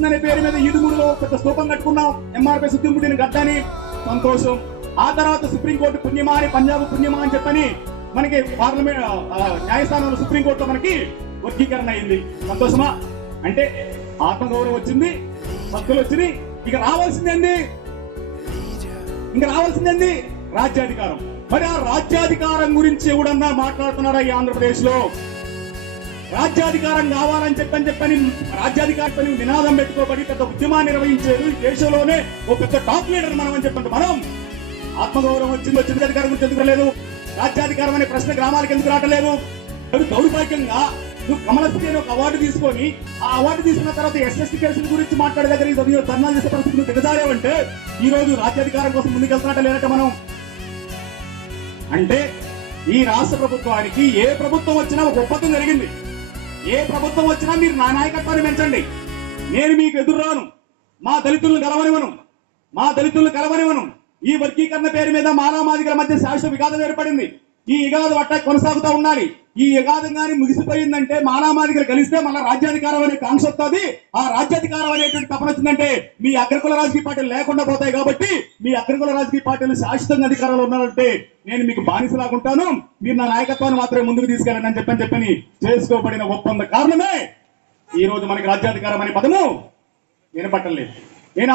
వచ్చిందనే పేరు మీద ఈదుమూడిలో పెద్ద స్తూపం కట్టుకున్నాం, ఎంఆర్పీ సుద్దిముడిని గడ్డని, సంతోషం. ఆ తర్వాత సుప్రీంకోర్టు పుణ్యమా అని, పంజాబ్ పుణ్యమా అని చెప్పని మనకి పార్లమెంట్ న్యాయస్థానంలో సుప్రీంకోర్టులో మనకి వర్గీకరణ అయింది, సంతోషమా? అంటే ఆత్మగౌరవం వచ్చింది, హక్కులు వచ్చినాయి. ఇక రావాల్సిందేంది? రాజ్యాధికారం. మరి ఆ రాజ్యాధికారం గురించి ఎవడన్నా మాట్లాడుతున్నారా ఈ ఆంధ్రప్రదేశ్ లో? రాజ్యాధికారం కావాలని చెప్పని రాజ్యాధికారి నినాదం పెట్టుకోబడి పెద్ద ఉద్యమాన్ని నిర్వహించేది ఈ దేశంలోనే ఒక పెద్ద టాప్ లీడర్ మనం అని చెప్పండి. మనం ఆత్మగౌరవం వచ్చింది, అధికారం గురించి ఎందుకు రాలేదు? రాజ్యాధికారం అనే ప్రశ్న గ్రామాలకు ఎందుకు రావట్లేదు? దౌర్భాగ్యంగా నువ్వు కమలశ్రీ అని ఒక అవార్డు తీసుకొని, ఆ అవార్డు తీసుకున్న తర్వాత ఎస్ఎస్టీ కేసుల గురించి మాట్లాడే దగ్గర ధర్నాలు చేసే పరిస్థితి నువ్వు దిగజారేవంటే ఈ రోజు రాజ్యాధికారం కోసం ముందుకెళ్తున్నట్టు లేనట్టు మనం. అంటే ఈ రాష్ట్ర ప్రభుత్వానికి ఏ ప్రభుత్వం వచ్చినా ఒక ఒప్పందం జరిగింది. ఏ ప్రభుత్వం వచ్చినా మీరు నా నాయకత్వాన్ని పెంచండి, నేను మీకు ఎదురు రాను, మా దళితులను కలవనివ్వను. ఈ వర్గీకరణ పేరు మీద మానవమాదిగల మధ్య శాశ్వత విఘాతం ఏర్పడింది. ఈ విఘాతం అట్లా కొనసాగుతూ ఉండాలి. ఈ విఘాతం కానీ ముగిసిపోయిందంటే మానవమాదిగలు కలిస్తే మళ్ళీ రాజ్యాధికారం అనే కాంక్ష వస్తుంది. ఆ రాజ్యాధికారం అనేటువంటి తపన వచ్చిందంటే మీ అగ్రకుల రాజకీయ పార్టీలు లేకుండా పోతాయి. కాబట్టి మీ అగ్రకుల రాజకీయ పార్టీలు శాశ్వతంగా అధికారంలో ఉన్నారంటే నేను మీకు బానిసలాగుంటాను, మీరు నా నాయకత్వాన్ని మాత్రమే ముందుకు తీసుకెళ్ళండి అని చెప్పని చేసుకోబడిన ఒప్పంద కారణమే ఈ రోజు మనకి రాజ్యాధికారం అనే పదము వినపట్టలేదు. నేను